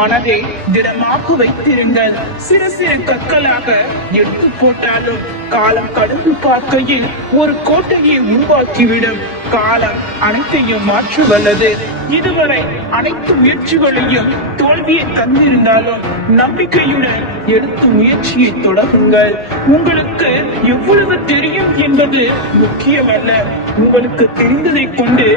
மனதை திடமாக வைத்திருங்கள். சிறு சிறு கற்களாக எடுத்து போட்டாலும் காலம் கடந்து பார்க்கையில் ஒரு கோட்டையை உருவாக்கிவிடும். காலம் அனைத்தையும் மாற்ற வல்லது. இதுவரை அனைத்து முயற்சிகளையும் தோல்வியை தந்திருந்தாலும் நம்பிக்கையுடன் எடுத்து முயற்சியை தொடங்குங்கள். உங்களுக்கு எவ்வளவு தெரியும் என்பது முக்கியமல்ல, உங்களுக்கு தெரிந்ததை கொண்டு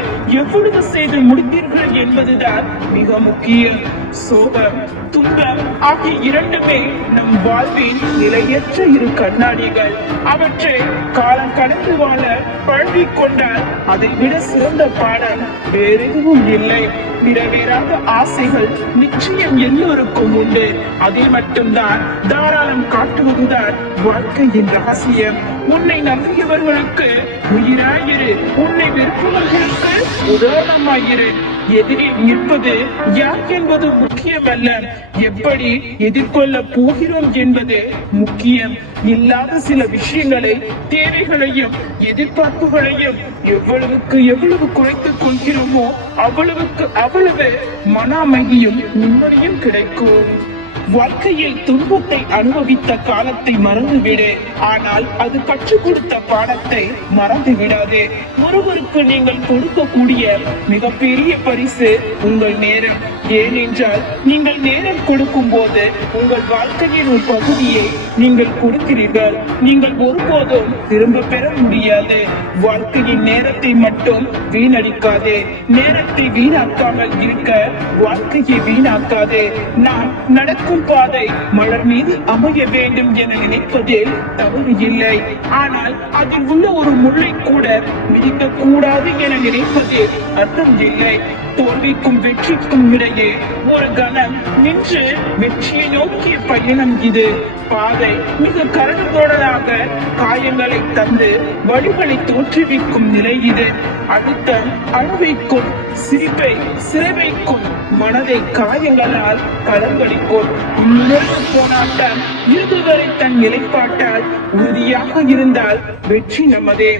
எவ்வளவு செய்து முடித்தீர்கள் என்பதுதான் மிக முக்கியம். சோகம், துன்பம் ஆகிய இரண்டுமே நம் வாழ்வின் நிலையற்ற இரு கண்ணாடிகள். அவற்றை காலம் கடந்து வாழ பழகிக் கொண்டால் அதை விட சிறந்த பாடம் வேறெதுவும் இல்லை. நிறைவேறாத ஆசைகள் நிச்சயம் எல்லோருக்கும் உண்டு. அதை மட்டும்தான் தாராளம் காட்டுவதுதான் வாழ்க்கையின் ரகசியம். உன்னை நம்பியவர்களுக்கு உயிராயிரு, உன்னை வெறுப்பவர்களுக்கு உதாரணமாயிரு. எதிரில் நிற்பது யார் என்பது முக்கியமல்ல, எப்படி எதிர்கொள்ள போகிறோம் என்பது முக்கியம். இல்லாத சில விஷயங்களை, தேவைகளையும் எதிர்பார்ப்புகளையும் எவ்வளவுக்கு எவ்வளவு குறைத்துக் கொள்கிறோமோ அவ்வளவுக்கு அவ்வளவு மன அமைதியும் நிம்மதியும் கிடைக்கும். வாழ்க்கையில் துன்பத்தை அனுபவித்த காலத்தை மறந்துவிடு, ஆனால் அது கற்றுக் கொடுத்த பாடத்தை மறந்து விடாதே. ஒருவருக்கு நீங்கள் கொடுக்கக்கூடிய மிகப்பெரிய பரிசு உங்கள் நேரம். ஏனென்றால் நீங்கள் நேரம் கொடுக்கும் போது உங்கள் வாழ்க்கையின் ஒரு பகுதியை நீங்கள் கொடுக்கிறீர்கள். நீங்கள் ஒருபோதும் திரும்ப பெற முடியாது. வாழ்க்கையின் நேரத்தை மட்டும் வீணடிக்காதே. நேரத்தை வீணாக்காமல் இருக்க வாழ்க்கையை வீணாக்காதே. நான் நடக்கும் பாதை மலர் மீது அமைய வேண்டும் என நினைப்பதில் தவறு இல்லை. ஆனால் அதில் உள்ள ஒரு முள்ளை கூட மிதிக்க கூடாது என நினைப்பதில் அர்த்தம் இல்லை. தோல்விக்கும் வெற்றிக்கும் இடையே ஒரு கணம் நின்று வெற்றியை நோக்கிய பயணம் இது. பாதை மிக கரடுமுரடாக காயங்களை தந்து வழிகளை தோற்றுவிக்கும் நிலை இது. அழுத்தம் அழுவைக்கும், சிரிப்பை சிறைவைக்கும், மனதை காயங்களால் கலங்கடிக்கும். உணர்வு போராட்டம் இறுதிவரை தன் நிலைப்பாட்டால் உறுதியாக இருந்தால் வெற்றி நமதே.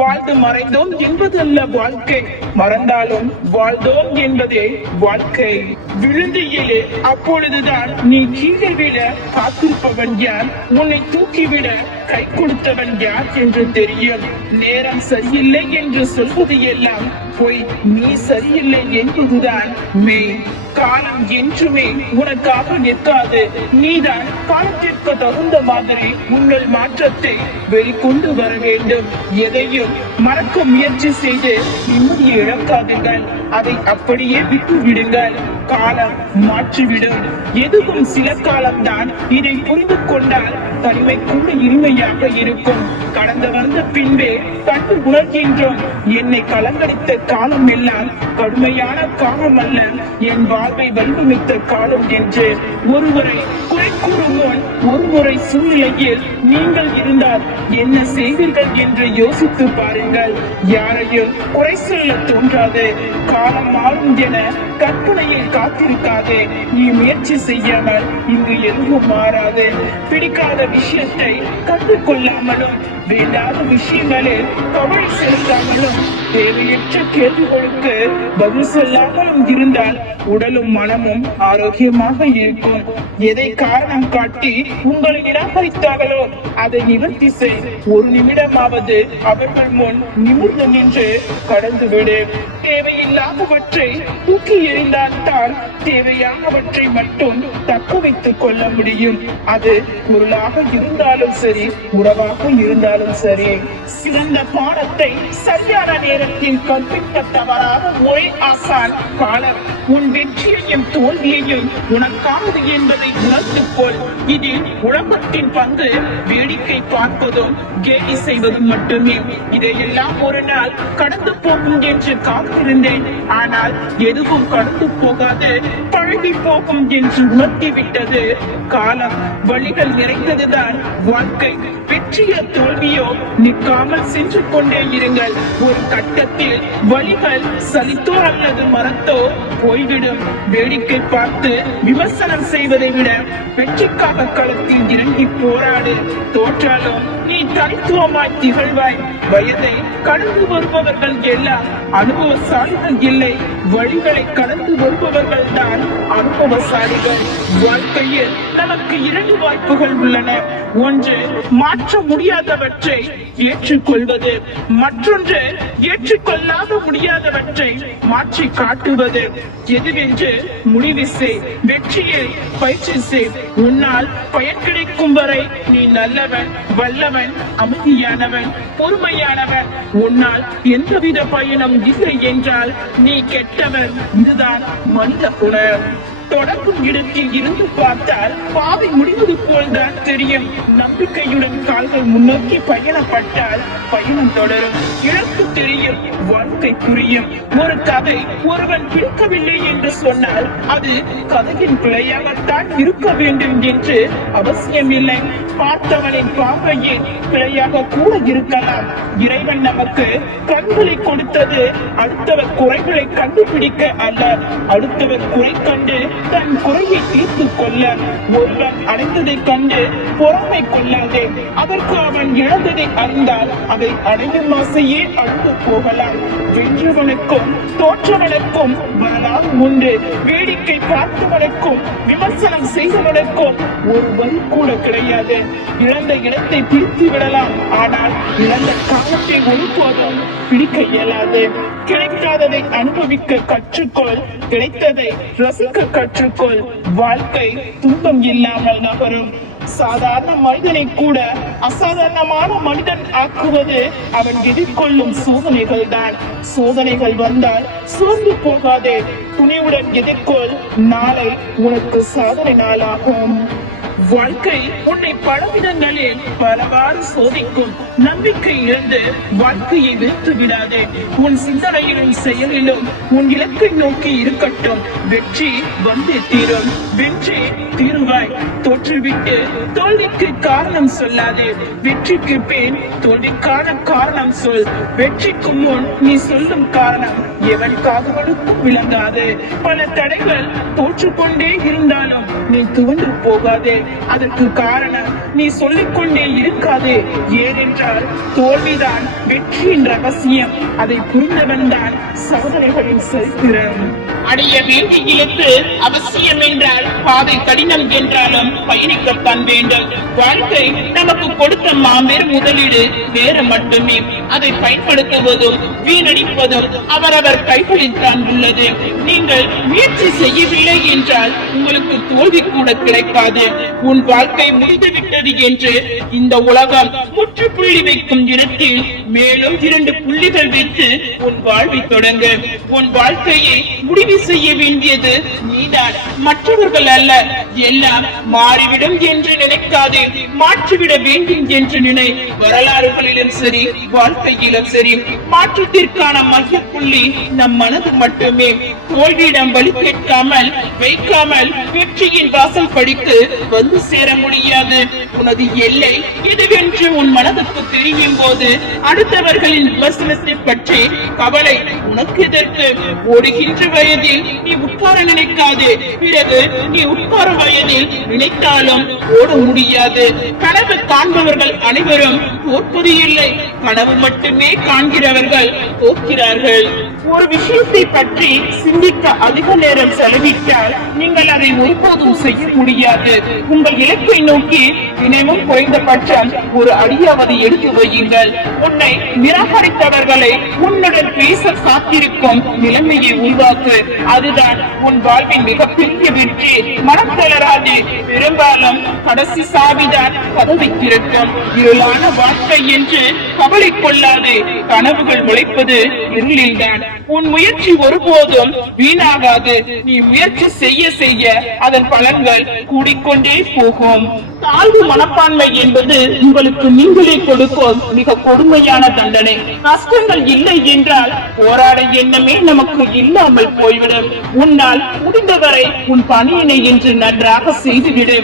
வாழ்ந்து மறைந்தோம் என்பதல்ல வாழ்க்கை, மறந்தாலும் வாழ்ந்தோம் என்பதே வாழ்க்கை. விழுந்து எழு, அப்பொழுதுதான் நீ கீழே விட காத்திருப்பவன் யார், உன்னை தூக்கிவிட கை கொடுத்தவன் யார் என்று தெரியும். நேரம் சரியில்லை என்று சொல்வது எல்லாம் பொய், நீ சரியில்லை என்பதுதான் மெய். காலம் என்றுமே உனக்காக நிற்காது. நீதான் காலத்திற்கு தகுந்த மாதிரி உங்கள் மாற்றத்தை வெளிக்கொண்டு வர வேண்டும். எதையும் மறக்க முயற்சி செய்து நிம்மதியை இழக்காதீர்கள். அதை அப்படியே விட்டு விடுங்கள். காலம் மாற்றிவிடும். எதுவும் சில காலம்தான். இதை புரிந்து கொண்டால் தனிமை கூட இனிமையாக இருக்கும். கடந்து வந்த பின்பே கண்டு உணர்கின்றோம், என்னை கலங்கடித்த காலம் எல்லாம் கடுமையான காலம் அல்ல, என் வாழ்வை வலிமைத்த காலம் என்று. ஒருவரை குறை கூறும் முன் ஒரு முறை சூழ்நிலையில் நீங்கள் இருந்தால் என்ன செய்வீர்கள் என்று யோசித்து பாருங்கள். யாரையும் குறை சொல்ல தோன்றாது. காலம் மாறும் என கற்பனையில் காத்திருக்காதே. நீ முயற்சி செய்யாமல் இங்கு எதுவும் மாறாது. பிடிக்காத விஷயத்தை கற்றுக்கொள்ளாமலும், வேண்டாத விஷயங்களில் கவலை செலுத்தாமலும், தேவையற்ற கேள்விகளுக்கு பதில் சொல்லாமலும் இருந்தால் உடலும் மனமும் ஆரோக்கியமாக இருக்கும். எதை காரணம் காட்டி உங்களை நிராகரித்தார்களோ அதை நிவர்த்தி செய். ஒரு நிமிடமாவது அவர்கள் முன் நிமிர்ந்து நின்று கடந்து விடு. தேவையில்லாதவற்றை தூக்கி எறிந்தால்தான் தேவையானவற்றை மட்டும் தக்க வைத்துக் கொள்ள முடியும். அது பொருளாக இருந்தாலும் சரி, உறவாக இருந்தாலும் சரி. சிறந்த பாடத்தை சரியான நேரத்தில் கற்பிக்க தவறாத ஒரே ஆசான் காலம். உன் வெற்றியையும் தோல்வியையும் உனக்கானது என்பதை உணர்த்துக் கொள். இதில் உலகத்தின் பங்கு வேடிக்கை பார்ப்பதும் கேலி செய்வதும் மட்டுமே. இதையெல்லாம் ஒரு நாள் கடந்து போகும் என்று காத்திருந்தேன். ஆனால் எதுவும் கடந்து போகாது, பழகி போகும் என்று உணர்த்திவிட்டது காலம். வழிகள் நிறைந்ததுதான் வாழ்க்கை. வெற்றியோ தோல்வியோ நிற்காமல் சென்று கொண்டே இருங்கள். ஒரு கட்டத்தில் வழிகள் சலித்தோ அல்லது மறத்தோ போய்விடும். வேடிக்கை பார்த்து விமர்சனம் செய்வதை விட வெற்றிக்காக களத்தில் இறங்கி போராடு. தோற்றாலும் நீ தனித்துவமாய் திகழ்வாய். வயதை கடந்து வருபவர்கள் எல்லாம் அனுபவசாலிகள் இல்லை. வழிகளை கடந்து வருபவர்கள் தான் அனுபவசாலிகள். வாழ்க்கையில் நமக்கு 2 வாய்ப்புகள் உள்ளன. ஒன்று, மாற்ற முடியாதவற்றை ஏற்றுக்கொள்வது. மற்றொன்று, ஏற்றுக்கொள்ளாத முடியாதவற்றை மாற்றி காட்டுவது. எதுவென்று முடிவு செய். வெற்றியை பயிற்சி செய். உன்னால் பயன் கிடைக்கும் வரை நீ நல்லவன், வல்லவன், அமைதியானவன், பொறுமையானவன். உன்னால் எந்தவித பயனும் இல்லை என்றால் நீ கெட்டவன். இதுதான் மனித குணம். தொடக்கும் இடத்தில் இருந்து பார்த்தால் பாதை முடிவது போல்தான் தெரியும். நம்பிக்கையுடன் கால்கள் முன்னோக்கி பயணப்பட்டால் பயணம் தொடரும். இழப்பு தெரியும், வாழ்க்கை புரியும். ஒரு கதை ஒருவன் பிடிக்கவில்லை என்று சொன்னால் அது கதையின் பிழையாகத்தான் இருக்க வேண்டும் என்று அவசியமில்லை. பார்த்தவனின் பார்வையில் பிழையாக கூட இருக்கலாம். இறைவன் நமக்கு கண்களை கொடுத்தது அடுத்தவர் குறைகளை கண்டுபிடிக்க அல்ல, அடுத்தவர் குறை கண்டு தன் குறையை தீர்த்துக் கொள்ள. ஒருவன் அடைந்ததை கண்டு பொறாமை கொள்ளாதே. அதற்கு அவன் இழந்ததை அறிந்தால் அதை அடையும் ஆசையே அழுந்து போகலாம். வென்றவனுக்கும் தோற்றவனுக்கும் வரலாறு உண்டு. வேடிக்கை பார்த்தவனுக்கும் விமர்சனம் செய்தவனுக்கும் ஒரு வரி கூட கிடையாது. இழந்த இடத்தை பிரித்து விடலாம், ஆனால் இழந்த காலத்தை ஒருபோதும் பிடிக்க இயலாது. கிடைக்காததை அனுபவிக்க கற்றுக்கொள், கிடைத்ததை ரசிக்க கற்றுக்கொள். வாழ்க்கை துன்பம் இல்லாமல் நகரும். சாதாரண மனிதனை கூட அசாதாரணமான மனிதன் ஆக்குவது அவன் எதிர்கொள்ளும் சோதனைகள் தான். சோதனைகள் வந்தால் சோர்ந்து போகாதே, துணிவுடன் எதிர்கொள். நாளை உனக்கு சாதனை நாளாகும். வாழ்க்கை உன்னை பல விதங்களில் பலவாறு சோதிக்கும். நம்பிக்கை இழந்து வாழ்க்கையை வெறுத்து விடாதே. உன் சிந்தனையிலும் செயலிலும் உன் இலக்கை நோக்கி இருக்கட்டும். வெற்றி வந்தே தீரும். வெற்றி தீருவாய். தோற்றுவிட்டு தோல்விக்கு காரணம் சொல்லாதே. வெற்றிக்கு பின் தோல்விக்கான காரணம் சொல். வெற்றிக்கு முன் நீ சொல்லும் காரணம் எவன் காதுகளுக்கும் விளங்காது. பல தடைகள் தோற்றுக்கொண்டே இருந்தாலும் நீ துவண்டு போகாதே. அதற்கு காரணம் நீ சொல்லிக்கொண்டே இருக்காதே. ஏனென்றால் தோல்விதான் வெற்றியின் ரகசியம். அதை புரிந்தவன் தான் சாதனைகளின் சரித்திரம். அடைய வேண்டிய இலக்கு அவசியம் என்றால் பாதை கடினம் என்றாலும் பயணிக்கத்தான் வேண்டும். வாழ்க்கை நமக்கு கொடுத்த மாபெரும் முதலீடு வேற மட்டுமே. அதை பயன்படுத்துவதும் வீணடிப்பதும் அவரவர் கைகளில் தான் உள்ளது. நீங்கள் முயற்சி செய்யவில்லை என்றால் உங்களுக்கு தோல்வி கூட கிடைக்காது. உன் வாழ்க்கை முடிந்துவிட்டது என்று இந்த உலகம் முற்றுப்புள்ளி வைக்கும் இடத்தில் மேலும் 2 புள்ளிகள் வைத்து உன் வாழ்வை தொடங்கு. உன் வாழ்க்கையை முடிவு செய்ய வேண்டியது நீதான், மற்றவர்கள் அல்ல. எல்லாம் மாறிவிடும் என்று நினைக்காதே, மாற்றிவிட வேண்டும் என்று நினை. வரலாறுகளிலும் சரி, வாழ்க்கையிலும் சரி, மாற்றத்திற்கான மைய புள்ளி நம் மனது மட்டுமே. தோல்வியிடம் வழி கேட்காமல் வைக்காமல் வெற்றியின் வாசல் படிக்கு வந்து சேர முடியாது. உனது எல்லை எதுவென்று உன் மனதுக்கு தெரியும் போது அடுத்தவர்களின் விமர்சனத்தை பற்றி கவலை உனக்கு எதற்கு? ஓடுகின்ற வயதில் நீ உட்கார நினைக்காதே. பிறகு நீ உட்கார வயதில் நினைத்தாலும் ஓட முடியாது. கனவு காண்பவர்கள் அனைவரும் தோற்பது இல்லை, கனவு மட்டுமே காண்கிறவர்கள் தோற்கிறார்கள். ஒரு விஷயத்தை பற்றி சிந்திக்க அதிக நேரம் செலவிட்டால் நீங்கள் அதை ஒருபோதும் செய்ய முடியாது. உங்கள் இலக்கை நோக்கி தினமும் குறைந்தபட்சம் ஒரு அடியாவது எடுத்து வையுங்கள். உன்னை நிராகரித்தவர்களை உன்னுடன் பேச காத்திருக்கும் நிலைமையை உருவாக்கு. அதுதான் உன் வாழ்வின் மிகப்பெரிய வெற்றி. மனம் தளராது. பெரும்பாலும் கடைசி சாவிதான் கதவை திறக்கும். இருளான வாழ்க்கை என்று கவலை கொள்ளாது. கனவுகள் முளைப்பது இருளில்தான். உன் முயற்சி ஒருபோதும் வீணாகாது. நீ முயற்சி செய்ய செய்ய அதன் பலன்கள் கூடிக்கொண்டே போகும். தாழ்வு மனப்பான்மை என்பது உங்களுக்கு நீங்களே கொடுக்கும் மிக கொடுமையான தண்டனை. கஷ்டங்கள் இல்லை என்றால் போராட எண்ணமே நமக்கு இல்லாமல் போய்விடும். உன்னால் முடிந்தவரை உன் பணியினை என்று நன்றாக செய்துவிடு.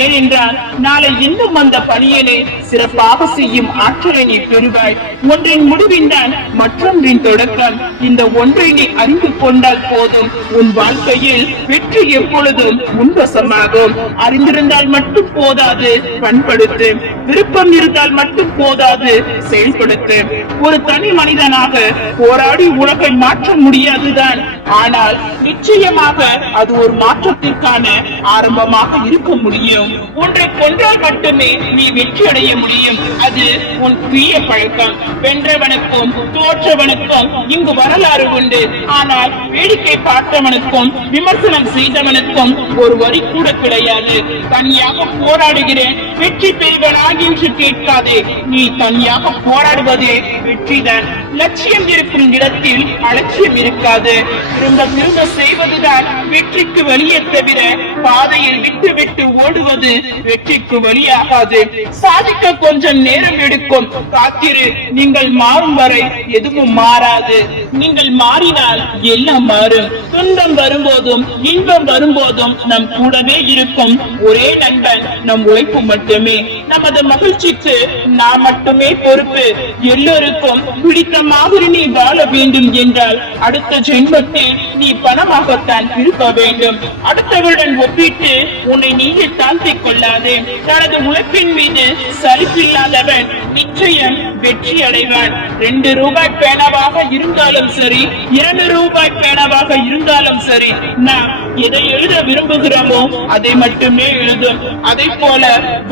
ஏனென்றால் நாளை இன்னும் அந்த பணியினை சிறப்பாக செய்யும் ஆற்றலை நீ பெறுவாய். ஒன்றின் முடிவின் தான் மற்றொன்றின் தொடக்கம். இந்த ஒன்றை நீ அறிந்து கொண்டால் போதும், உன் வாழ்க்கையில் வெற்றி எப்பொழுதும் முன்வசமாகும். அறிந்திருந்தால் மட்டும் போதாது, பண்படுத்து. விருப்பம் இருந்தால் மட்டும் போதாது, செயல்படுத்து. ஒரு தனி மனிதனாக போராடி உலகை மாற்ற முடியாதுதான், ஆனால் நிச்சயமாக அது ஒரு மாற்றத்திற்கான ஆரம்பமாக இருக்க முடியும். ஒன்றை கொன்றால் மட்டுமே நீ வெற்றி அடைய முடியும். அது உன் பிரிய பழக்கம். வென்றவனுக்கும் தோற்றவனுக்கும் இங்கு வரலாறு உண்டு. ஆனால் வேடிக்கை பார்த்தவனுக்கும் விமர்சனம் செய்தவனுக்கும் ஒரு வரி கூட கிடையாது. தனியாக போராடுகிறேன், வெற்றி பெறுவனா என்று கேட்காதே. நீ தனியாக போராடுவதே வெற்றிதான். லட்சியம் இருக்கும் இடத்தில் அலட்சியம் இருக்காது. திரும்ப திரும்ப செய்வதுதான் வெற்றிக்கு வழியே தவிர பாதையில் விட்டு விட்டு ஓடுவது வெற்றிக்கு வழியாகாது. சாதிக்க கொஞ்சம் நேரம் எடுக்கும், காத்திரு. நீங்கள் மாறும் வரை எதுவும் மாறாது. நீங்கள் மாறினால் எல்லாம் மாறும். துன்பம் வரும்போதும் இன்பம் வரும்போதும் நம் கூடவே இருக்கும் ஒரே நண்பன் நம் உழைப்பு மட்டுமே. நமது மகிழ்ச்சிக்கு நாம் மட்டுமே பொறுப்பு. எல்லோருக்கும் பிடித்த மாதிரி நீ வாழ வேண்டும் என்றால் அடுத்த ஜென்மத்தில் நீ பணமாகத்தான் இருக்க வேண்டும். அடுத்தவருடன் ஒப்பிட்டு உன்னை நீயே தாழ்த்திக் கொள்ளாதே. தனது உழைப்பின் மீது சலிப்பில்லாதவன் நிச்சயம் வெற்றி அடைவான். 2 ரூபாய் பேனாவாக இருந்தாலும் சரி, 2 ரூபாய் பேனாவாக இருந்தாலும் சரி, நாம் எதை எழுத விரும்புகிறோமோ அதை மட்டுமே எழுதும். அதை போல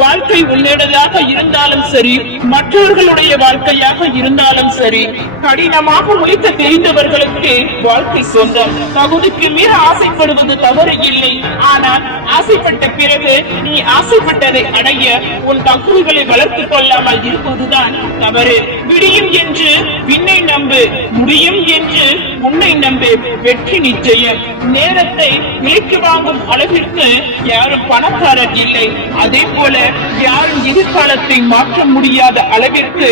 வாழ்க்கை உன்னுடையதாக இருந்தாலும் சரி, மற்றவர்களுடைய வாழ்க்கையாக இருந்தாலும் சரி, கடினமாக உழைக்க தெரிந்தவர்களுக்கு வாழ்க்கை சொந்தம். தகுதிக்கு மீற ஆசைப்படுவது தவறு இல்லை. ஆனால் ஆசைப்பட்ட பிறகு நீ ஆசைப்பட்டதை அடைய உன் தகுதிகளை வளர்த்துக் கொள்ளாமல் இருப்பதுதான் தவறு. விடியும் என்று விண்ணை நம்பு, முடியும் என்று உன்னை நம்பு. வெற்றி நிச்சயம். நேரத்தை விலைக்கு வாங்கும் அளவிற்கு யாரும் பணக்காரர் இல்லை. அதே போல யாரும் எதிர்காலத்தை மாற்ற முடியாத அளவிற்கு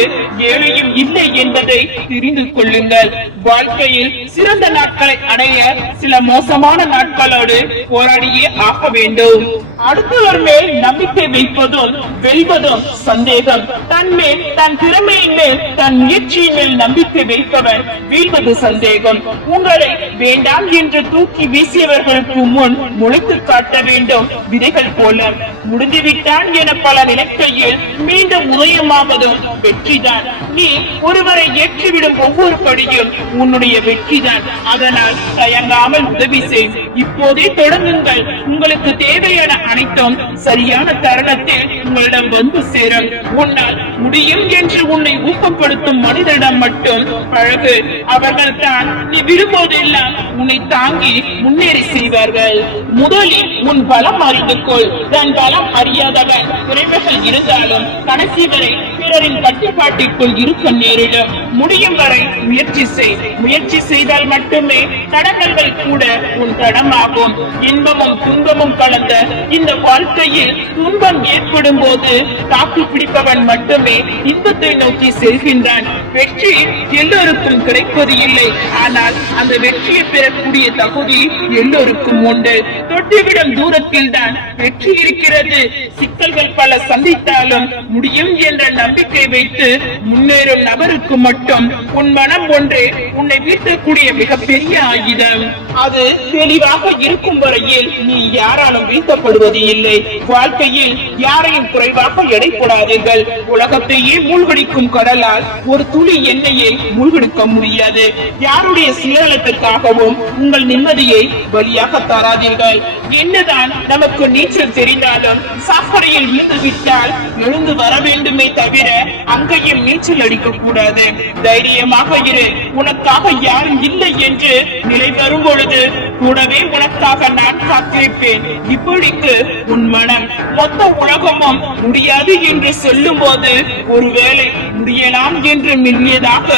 ஏழையும் இல்லை என்பதை தெரிந்து கொள்ளுங்கள். வாழ்க்கையில் சிறந்த நாட்களை அடைய சில மோசமான நாட்களோடு போராடியே ஆக வேண்டும். அடுத்தவர் மேல் நம்பிக்கை வைப்பதும் வெல்வதும் சந்தேகம். தன் மேல், தன் திறமையின் மேல், தன் முயற்சியின் மேல் நம்பிக்கை வைப்பவன் வீழ்வது சந்தேகம். உங்களை வேண்டாம் என்று தூக்கி வீசியவர்களுக்கு முன் முளைத்து காட்ட வேண்டும் விதைகள் போல. முடிந்துவிட்டான் என பல நினைக்கையில் மீண்டும் உதயமாவதும் வெற்றிதான். நீ ஒருவரை ஏற்றிவிடும் ஒவ்வொரு படியும் உன்னுடைய வெற்றிதான். அதனால் தயங்காமல் உதவி செய். இப்போதே தொடங்குங்கள். உங்களுக்கு தேவையான அனைத்தும் சரியான தருணத்தில் உங்களிடம் வந்து சேரும். உன்னால் முடியும் என்று உன்னை ஊக்கப்படுத்தும் மனிதனிடம் மட்டும் பழகு. அவர்கள் தான் நீ விரும்புவதெல்லாம் உன்னை தாங்கி முன்னேறி செய்வார்கள். முதலில் உன் பலம் அறிந்து கொள். தன் பலம் அறியாதவன் குறைவுகள் இருந்தாலும் கடைசி வரை பிறரின் கட்டுப்பாட்டிற்குள் இருக்க நேரிடும். முடியும் வரை முயற்சி செய். முயற்சி செய்தால் மட்டுமே தடங்கல்கள் கூட உன் தடமாகும். இன்பமும் துன்பமும் கலந்த இந்த வாழ்க்கையில் துன்பம் ஏற்படும் போது தாக்கி பிடிப்பவன் மட்டுமே இன்பத்தை நோக்கி செல்கின்றான். வெற்றி எல்லோருக்கும் கிடைப்பது இல்லை. ஆனால் அந்த வெற்றியை பெறக்கூடிய தகுதி எல்லோருக்கும் உண்டு. தொட்டுவிடும் தூரத்தில் தான் வெற்றி இருக்கிறது. சிக்கல்கள் பல சந்தித்தாலும் முடியும் என்ற நம்பிக்கை வைத்து முன்னேறும் நபருக்கு மட்டும் உன் மனம் ஒன்றே உன்னை வீழ்த்தக்கூடிய மிகப்பெரிய ஆயுதம். அது தெளிவாக இருக்கும் வரையில் நீ யாராலும் வீழ்த்தப்படுவது இல்லை. வாழ்க்கையில் யாரையும் குறைவாக எடை போடாதீர்கள். உலகத்தையே மூழ்கடிக்கும் கடலால் ஒரு துளி எண்ணெயை மூழ்கடிக்க முடியாது. யாருடைய சுயநலத்திற்காகவும் உங்கள் நிம்மதியை பலியாக தராதீர்கள். என்னதான் நமக்கு நீச்சல் தெரிந்தாலும் சாக்கடையில் விழுந்து விட்டால் எழுந்து வர வேண்டுமே தவிர அங்கேயும் நீச்சல் அடிக்க கூடாது. தைரியமாக இரு. உனக்காக யாரும் இல்லை என்று நிலை வரும் பொழுது கூடவே உனக்காக நான் காத்திருப்பேன். இப்படிக்கு உன் மனம். மொத்த உலகமும் முடியாது என்று சொல்லும் போது ஒருவேளை முடியலாம் என்று மெல்லியதாக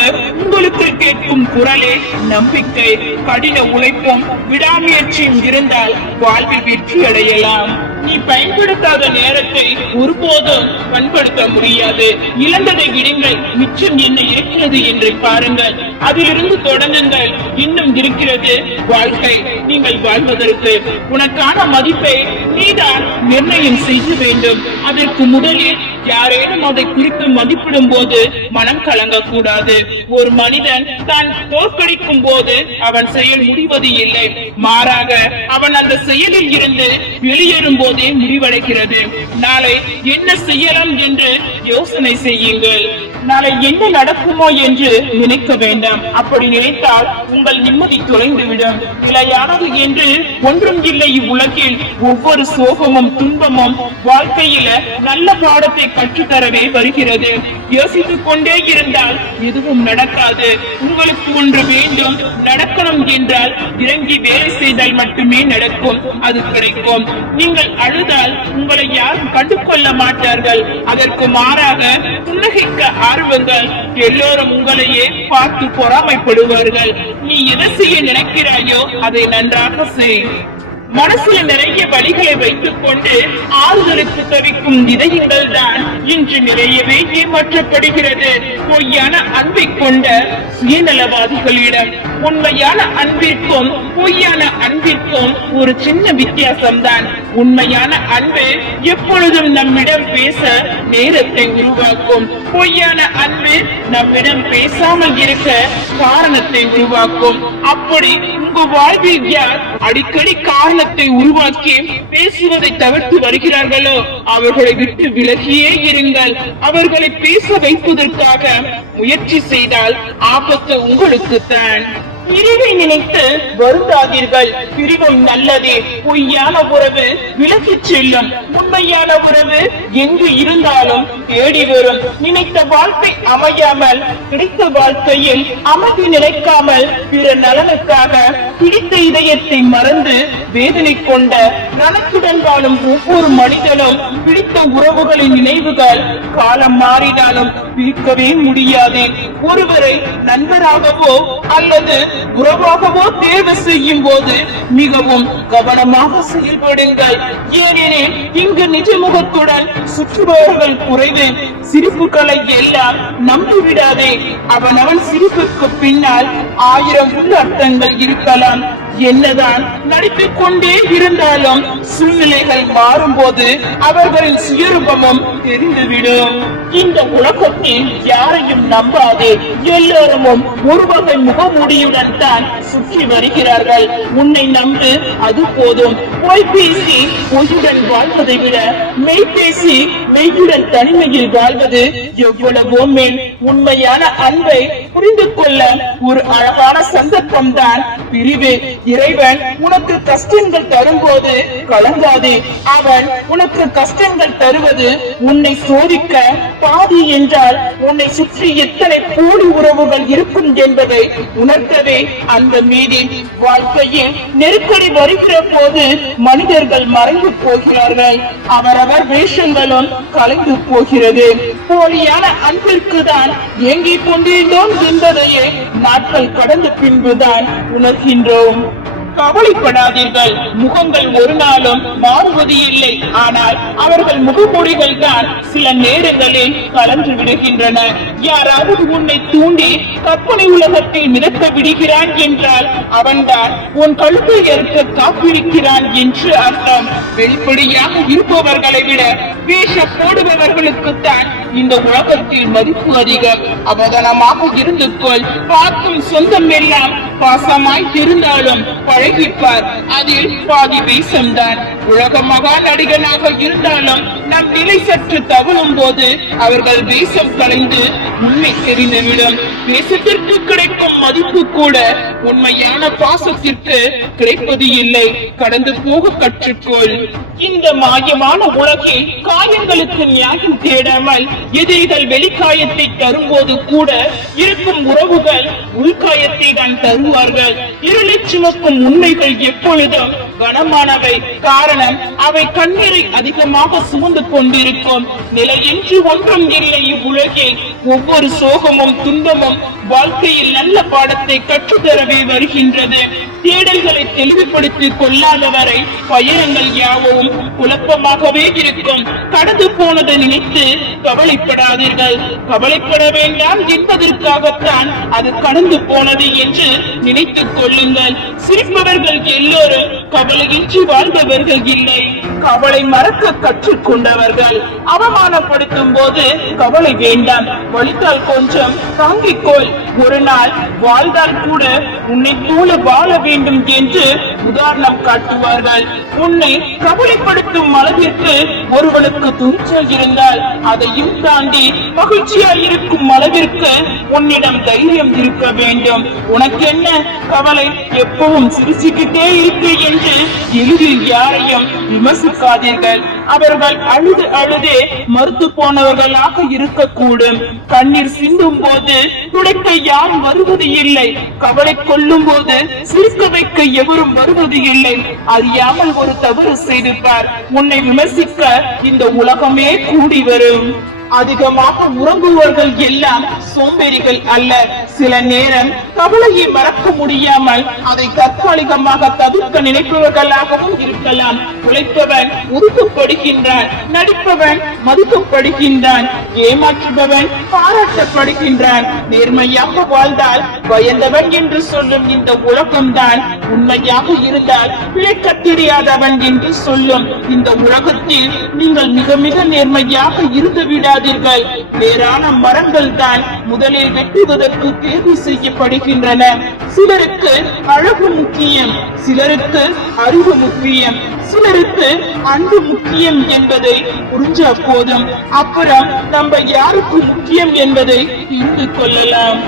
உங்களுக்கு கேட்கும் குரலே நம்பிக்கை. கடின உழைப்பும் விடாமுயற்சியும் இருந்தால் வாழ்வில் வெற்றி அடையலாம். நீ பயன்படுத்தாத நேரத்தை ஒருபோதும் பண்படுத்த முடியாது. இழந்ததை விடுங்கள். மிச்சம் என்ன இருக்கிறது என்று பாருங்கள். அதிலிருந்து தொடங்குங்கள். இன்னும் இருக்கிறது வாழ்க்கை. நீங்கள் வாழ்வதற்கு உனக்கான மதிப்பை நீதான் நிர்ணயம் செய்ய வேண்டும். அதற்கு முதலில் யாரேனும் அதை குறித்து மதிப்பிடும் போது மனம் கலங்கக்கூடாது. ஒரு மனிதன் தான் தோற்கடிக்கும் போது அவன் செயல் முடிவது இல்லை, மாறாக அவன் அந்த செயலில் இருந்து வெளியேறும் போதே முடிவடைகிறது. நாளை என்ன செய்யலாம் என்று யோசனை செய்யுங்கள். நாளை என்ன நடக்குமோ என்று நினைக்க வேண்டாம். அப்படி நினைத்தால் உங்கள் நிம்மதி தொலைந்துவிடும். நிலையானது என்று ஒன்றும் இல்லை இவ்வுலகில். ஒவ்வொரு சோகமும் துன்பமும் வாழ்க்கையில நல்ல பாடத்தை கற்றுத்தரவே வருகிறது. யோசித்துக் கொண்டே இருந்தால் எதுவும் நடக்காது. உங்களுக்கு ஒன்று வேண்டும், நடக்கணும் என்றால் இறங்கி வேலை செய்தால் மட்டுமே நடக்கும், அது கிடைக்கும். நீங்கள் அழுதால் உங்களை யாரும் கண்டுகொள்ள மாட்டார்கள். அதற்கு மாறாக புன்னகைக்க ஆர்வங்கள் எல்லோரும் உங்களையே பார்த்து பொறாமைப்படுவார்கள். நீ எதை செய்ய நினைக்கிறாயோ அதை நன்றாக செய். மனசுல நிறைய வழிகளை வைத்துக் கொண்டு ஆறுதலுக்கு தவிக்கும் இதயங்கள் தான் இன்று நிறையவே ஏமாற்றப்படுகிறது. பொய்யான அன்பை கொண்ட சுயநலவாதிகளிடம். உண்மையான அன்பிற்கும் பொய்யான அன்பிற்கும் ஒரு சின்ன வித்தியாசம்தான். உண்மையான அன்பு எப்பொழுதும் நம்மிடம் பேச நேரத்தை உருவாக்கும். பொய்யான அன்பு நம்மிடம் பேசாமல் இருக்க காரணத்தை உருவாக்கும். அப்படி உங்க வாழ்வில் யார் அடிக்கடி காரணத்தை உருவாக்கி பேசுவதை தவிர்த்து வருகிறார்களோ அவர்களை விட்டு விலகியே இருங்கள். அவர்களை பேச வைப்பதற்காக முயற்சி செய்தால் ஆபத்து உங்களுக்கு தான். பிரிவை நினைத்து வருந்தாதீர்கள். பிரிவும் நல்லதே. பொய்யான உறவு விலகிச் செல்லும். உண்மையான உறவு எங்கு இருந்தாலும் தேடி வரும். நினைத்த வாழ்க்கை அமையாமல் கிடைத்த வாழ்க்கையில் அமைதி நினைக்காமல் பிற நலனுக்காக பிடித்த இதயத்தை மறந்து வேதனை கொண்ட நலத்துடன் வாழும் ஒவ்வொரு மனிதனும் பிடித்த உறவுகளின் நினைவுகள் காலம் மாறினாலும் பிரிக்கவே முடியாது. ஒருவரை நண்பராகவோ அல்லது உறவாகவோ தேர்வு செய்யும் போது மிகவும் கவனமாக செயல்படுங்கள். ஏனெனில் இங்கு நிஜமுகத்துடன் சுற்றுபவர்கள் குறைவு. சிரிப்புகளை எல்லாம் நம்பிவிடாதே. அவனவன் சிரிப்புக்கு பின்னால் 1000 உள்ளர்த்தங்கள் இருக்கலாம். என்னதான் நடித்துக் கொண்டே இருந்தாலும் சூழ்நிலைகள் மாறும் போது அவர்களின் சுயரூபமும் தெரிந்துவிடும். இந்த உலகத்தில் யாரையும் நம்பாதே. எல்லோரும் ஒரு வகை முகமூடியுடன் தான் சுற்றி வருகிறார்கள். உன்னை நம்பு, அது போதும். பொய் பேசி பொய்யுடன் வாழ்வதை விட மெய் பேசி மெய்யுடன் தனிமையில் வாழ்வது எவ்வளவோ மேல். உண்மையான அன்பை புரிந்து கொள்ள ஒரு அழகான சந்தர்ப்பம் தான் பிரிவு. இறைவன் உனக்கு கஷ்டங்கள் தரும்போது கலங்காதே. அவன் உனக்கு கஷ்டங்கள் தருவது உன்னை சோதிக்க. பாதி என்றால் உன்னை சுற்றி எத்தனை கோடி உறவுகள் இருக்கும் என்பதை உணர்த்தவே அந்த மீதி. வாழ்க்கையில் நெருக்கடி வருகிற போது மனிதர்கள் மறைந்து போகிறார்கள். அவரவர் வேஷங்களும் கலைந்து போகிறது. போலியான அன்பிற்கு தான் ஏங்கிக் கொண்டிருந்தோம் என்பதையே நாட்கள் கடந்த பின்புதான் உணர்கின்றோம். கவலைப்படாதீர்கள். முகங்கள் ஒரு நாளும் மாறுவது இல்லை. ஆனால் அவர்கள் முகமூடிகள் தான் சில நேரங்களில் கலந்து விடுகின்றன. யாராவது உன்னை தூண்டி கற்பனை உலகத்தில் மிதக்க விடுகிறான் என்றால் அவன்தான் உன் கழுத்தை அறுக்க காப்பிருக்கிறான் என்று அர்த்தம். வெளிப்படையாக இருப்பவர்களை விட வேஷம் போடுபவர்களுக்குத்தான் இந்த உலகத்தில் மதிப்பு அதிகம். அவதானமாக இருந்து கொள். பார்க்கும் சொந்தம் எல்லாம் பாசமாய் இருந்தாலும் பழகிப்பார். அதில் பாதி வேஷம்தான். உலக மகா நடிகனாக இருந்தாலும் நம் நிலை சற்று தவழும் போது அவர்கள் வேஷம் கலைந்து உண்மை தெரிந்துவிடும். வேஷத்திற்கு கிடைக்கும் மதிப்பு கூட உண்மையான பாசத்திற்கு கிடைப்பது இல்லை. கடந்து போக கற்றுக்கொள். இந்த மாயமான உலகில் காயங்களுக்கு நியாயம் தேடாமல் எதிரிகள் வெளிக்காயத்தை தரும்போது கூட இருக்கும் உறவுகள் உள்காயத்தை தான் தருவார்கள். இருளை சுமக்கும் உண்மைகள் எப்பொழுதும் கனமானவை. காரணம் அவை கண்ணீரை அதிகமாக சுமந்து கொண்டிருக்கும். நிலையின்றி ஒன்றும் இல்லை இவ்வுலகில். ஒவ்வொரு சோகமும் துன்பமும் வாழ்க்கையில் நல்ல பாடத்தை கற்றுத்தரவே வருகின்றது. தேடல்களை தெளிவுபடுத்திக் கொள்ளாதவரை பயணங்கள் யாவும் குழப்பமாகவே இருக்கும். கடந்து போனதை நினைத்து கவலைப்படாதீர்கள். கவலைப்பட வேண்டாம் என்பதற்காகத்தான் அது கடந்து போனது என்று நினைத்துக் கொள்ளுங்கள். சிரிப்பவர்கள் எல்லோரும் கவலையின்றி வாழ்ந்தவர்கள் இல்லை. கவலை மறக்க கற்றுக்கொண்டவர்கள். அவமானப்படுத்தும் போது கவலை வேண்டாம், வலித்தால் கொஞ்சம் தாங்கிக்கொள். ஒரு நாள் வாழ்ந்தால் கூட உன்னை போல வாழ வேண்டும் என்று உதாரணம் காட்டுவார்கள். உன்னை கவலைப்படுத்தும் அளவிற்கு ஒருவனுக்கு துணிச்சல் இருந்தால் அதையும் தாண்டி மகிழ்ச்சியாய் இருக்கும் அளவிற்கு உன்னிடம் தைரியம் இருக்க வேண்டும். உனக்கு என்ன கவலை, எப்பவும் சிரிச்சுக்கிட்டே இருக்கு என்று எளிதில் யாரையும் விமர்சிக்காதீர்கள். அவர்கள் அழுது அழுதே மறுத்து போனவர்களாக இருக்கக்கூடும். கண்ணீர் சிந்தும் போது துடைக்க யாரும் வருவது இல்லை. கவலை கொள்ளும் போது சிரிக்க வைக்க எவரும் வருவது இல்லை. அறியாமல் ஒரு தவறு செய்திருப்பார். உன்னை விமர்சிக்க இந்த உலகமே கூடி வரும். அதிகமாக உறங்குவர்கள் எல்லாம் சோம்பேறிகள் அல்ல. சில நேரம் கவலையை மறக்க முடியாமல் அதை தற்காலிகமாக தவிர்க்க நினைப்பவர்களாகவும் இருக்கலாம். உழைப்பவன் ஒதுக்கப்படுகின்றான், நடிப்பவன் மதிக்கப்படுகின்றான், ஏமாற்றுபவன் பாராட்டப்படுகின்றான். நேர்மையாக வாழ்ந்தால் பயந்தவன் என்று சொல்லும் இந்த உலகம்தான் உண்மையாக இருந்தால் பிழைக்க தெரியாதவன் என்று சொல்லும் இந்த உலகத்தில் நீங்கள் மிக மிக நேர்மையாக இருந்துவிட வேறான மரங்கள் தான் முதலில் வெட்டுவதற்கு தேர்வு செய்யப்படுகின்றன. சிலருக்கு அழகு முக்கியம், சிலருக்கு அறிவு முக்கியம், சிலருக்கு அன்பு முக்கியம் என்பதை புரிஞ்ச போதும் அப்புறம் நம்ம யாருக்கு முக்கியம் என்பதை தெரிந்து கொள்ளலாம்.